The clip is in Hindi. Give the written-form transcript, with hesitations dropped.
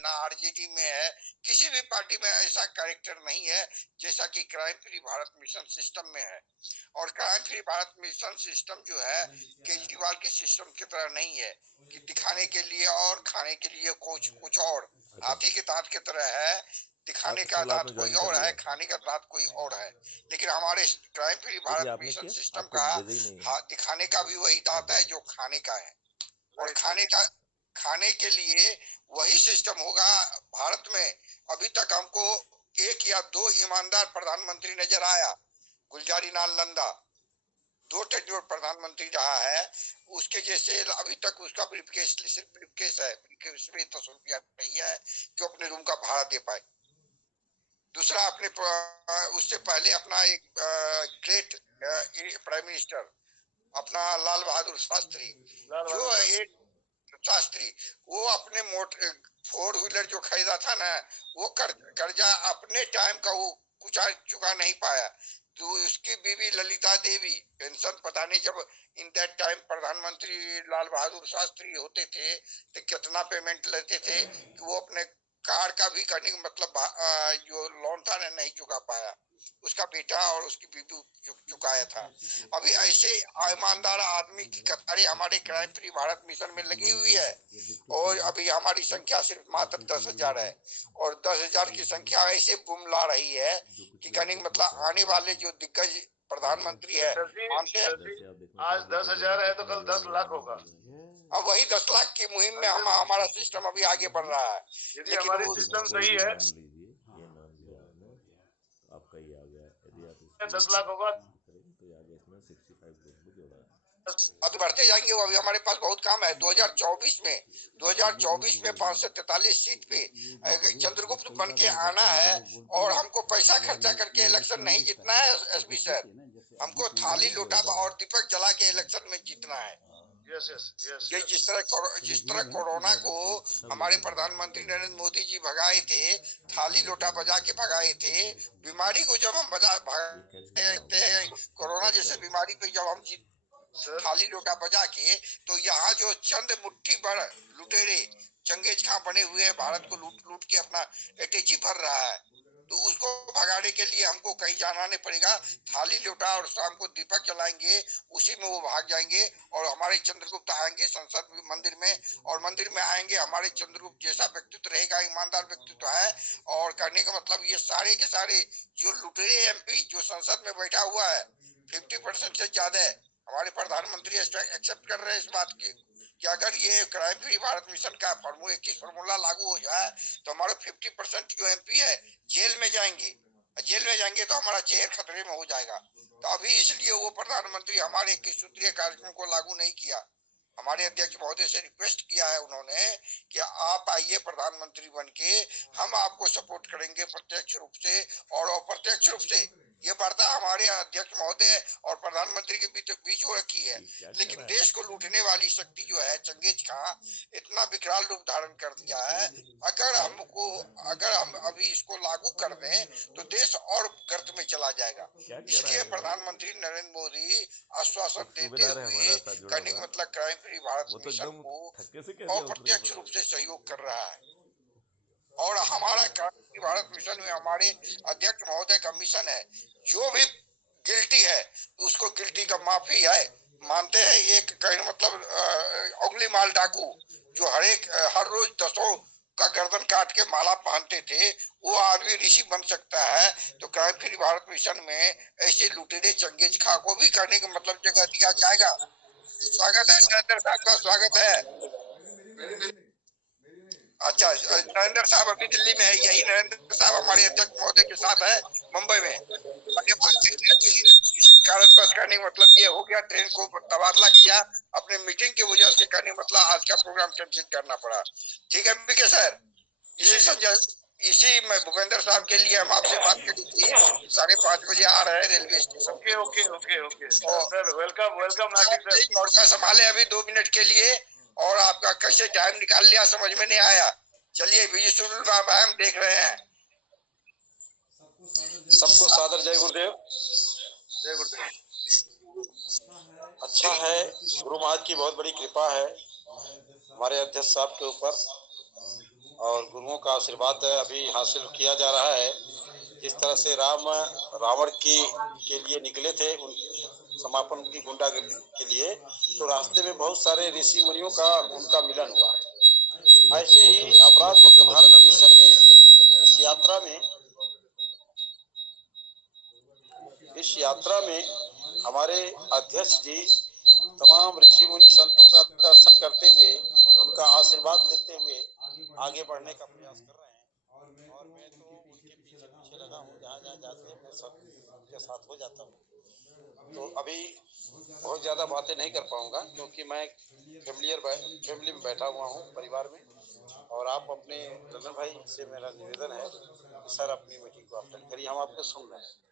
ना आरजेडी में है, किसी भी पार्टी में ऐसा कैरेक्टर नहीं है जैसा कि crime free Bharat mission system में है। और crime free Bharat mission system जो है केजरीवाल के सिस्टम की तरह नहीं है कि दिखाने के लिए और खाने के लिए कुछ और, हाथी के दांत की तरह है। दिखाने का दांत कोई और है, खाने का दांत कोई और है। लेकिन हमारे crime free Bharat mission system का दिखाने का भी वही दांत है जो खाने का है। और खाने के लिए वही सिस्टम होगा भारत में। अभी तक हमको एक या दो ईमानदार प्रधानमंत्री नजर आया, गुलजारी लाल नंदा 2 टेन्योर प्रधानमंत्री रहा है, उसके जैसे अभी तक उसका ब्रीफकेस है, ब्रीफकेस में 10 रुपया नहीं है कि अपने रूम का भाड़ा दे पाए। दूसरा, अपने उससे पहले अपना एक ग्रेट प्राइम मिनिस्टर अपना लाल बहादुर शास्त्री, जो एक शास्त्री, वो अपने 4 व्हीलर जो खरीदा था ना, वो कर्जा अपने टाइम का वो कुछ चुका नहीं पाया। तो उसकी बीवी ललिता देवी पेंशन पता नहीं, जब इन दैट टाइम प्रधानमंत्री लाल बहादुर शास्त्री होते थे तो कितना पेमेंट लेते थे कि वो अपने कार का भी करने का मतलब जो लोन था ना नहीं चुका पाया। उसका बेटा और उसकी बीवी चुकाया था। अभी ऐसे ईमानदार आदमी की कतारें हमारे क्राइम फ्री भारत मिशन में लगी हुई है। और अभी हमारी संख्या सिर्फ मात्र 10,000 है, और 10,000 की संख्या ऐसे बुमला रही है कि कहने का मतलब आने वाले जो दिग्गज प्रधानमंत्री है, आज 10,000 है तो कल 10 लाख होगा। अब वही 10 लाख की मुहिम में हमारा सिस्टम अभी आगे बढ़ रहा है। यदि हमारी सिस्टम सही है, आपका ही आ गया, यदि आप 10 लाख होगा तो आगे इसमें 65 लोग भी जोड़ा है। अब बढ़ते जाएंगे। वो अभी हमारे पास बहुत काम है। 2024 में 543 सीट पे चंद्रगुप्त बन के आना है, और हमको पैसा खर्चा करके इलेक्शन नहीं जीतना है एसपी सर, हमको थाली लोटा और दीपक जला के इलेक्शन में जीतना है। ये जिस तरह कोरोना को हमारे प्रधानमंत्री नरेंद्र मोदी जी भगाए थे, थाली लोटा बजा के भगाए थे। बीमारी को जब हम भगाते हैं, कोरोना जैसे बीमारी को जब हम थाली लोटा बजा के, तो यहाँ जो चंद मुट्ठी भर लुटेरे चंगेज खां बने हुए हैं, भारत को लूट के अपना एटेची भर रहा है, तो उसको भगाने के लिए हमको कहीं जाना नहीं पड़ेगा। थाली लोटा और शाम को दीपक जलाएंगे, उसी में वो भाग जाएंगे। और हमारे चंद्रगुप्त आएंगे संसद मंदिर में, और मंदिर में आएंगे हमारे चंद्रगुप्त जैसा व्यक्तित्व रहेगा, ईमानदार व्यक्तित्व है। और कहने का मतलब ये सारे के सारे जो लुटेरे एमपी जो संसद में बैठा हुआ है, 50% से ज्यादा है, हमारे प्रधानमंत्री एक्सेप्ट कर रहे हैं इस बात के कि अगर ये क्राइम फ्री भारत मिशन का फॉर्मूला लागू हो जाए तो हमारे 50% जो एमपी है जेल में जाएंगे। जेल में जाएंगे तो हमारा चेहर खतरे में हो जाएगा। तो अभी इसलिए वो प्रधानमंत्री हमारे 21 सूत्रीय कार्यक्रम को लागू नहीं किया। हमारे अध्यक्ष महोदय से रिक्वेस्ट किया है उन्होंने कि आप आइए प्रधानमंत्री बन के, हम आपको सपोर्ट करेंगे प्रत्यक्ष रूप से और अप्रत्यक्ष रूप से। ये वार्ता हमारे अध्यक्ष महोदय और प्रधानमंत्री के बीच हो रखी है। लेकिन देश को लूटने वाली शक्ति जो है चंगेज खां, इतना विकराल रूप धारण कर दिया है। अगर हम अभी इसको लागू कर दें तो देश और गर्त में चला जाएगा। इसलिए प्रधानमंत्री नरेंद्र मोदी आश्वासन देते हुए कहने का मतलब क्राइम फ्री भारत मिशन को अप्रत्यक्ष रूप से सहयोग कर रहा है। और हमारा क्राइम फ्री भारत मिशन में हमारे अध्यक्ष महोदय का मिशन है, जो भी गिल्टी है उसको गिल्टी का माफी है मानते हैं। एक कहने मतलब उंगली माल डाकू जो हर रोज 10 का गर्दन काट के माला पहनते थे, वो आदमी ऋषि बन सकता है। तो क्राइम फ्री भारत मिशन में ऐसे लुटेरे चंगेज खां को भी करने का मतलब जगह दिया जाएगा। स्वागत है नरेंद्र साहब का, स्वागत है। अच्छा, नरेंद्र साहब अभी दिल्ली में है, यही नरेंद्र साहब हमारे अध्यक्ष महोदय के साथ है मुंबई में। किसी कारण बस करने का मतलब ये हो गया, ट्रेन को तबादला किया अपने मीटिंग की वजह से, करने मतलब आज का प्रोग्राम कैंसिल करना पड़ा। ठीक है बीके सर, इसी में भूपेंद्र साहब के लिए हम आपसे बात करी थी, 5:30 बजे आ रहे हैं railway station. Okay sir, welcome Nashik sir. मोर्चा संभाले अभी 2 मिनट के लिए, और आपका कैसे टाइम निकाल लिया समझ में नहीं आया। चलिए विजय सुनील मैम देख रहे हैं। सबको सादर जय गुरुदेव। जय गुरुदेव। अच्छा है, गुरु महाराज की बहुत बड़ी कृपा है हमारे अध्यक्ष साहब के ऊपर, और गुरुओं का आशीर्वाद अभी हासिल किया जा रहा है। जिस तरह से राम रावण के लिए निकले थे उन समापन की गुंडागर्दी के लिए, तो रास्ते में बहुत सारे ऋषि मुनियों का उनका मिलन हुआ। ये तो ऐसे ही बहुत अपराध मुक्त लोकेशन भारत बदलना मिशन पड़ेगा। में इस यात्रा में हमारे अध्यक्ष जी तमाम ऋषि मुनि संतों का दर्शन करते हुए, उनका आशीर्वाद लेते हुए आगे बढ़ने का प्रयास कर रहे हैं। और मैं तो उनके पीछे पीछे लगा हूँ, जहाँ जहाँ जाते हैं मैं उनके साथ हो जाता हूँ। तो अभी बहुत ज़्यादा बातें नहीं कर पाऊंगा, क्योंकि मैं फैमिली में बैठा हुआ हूँ परिवार में। और आप अपने रंजन भाई से मेरा निवेदन है कि सर अपनी मीटिंग को अटेंड करिए, हम आपको सुन रहे हैं।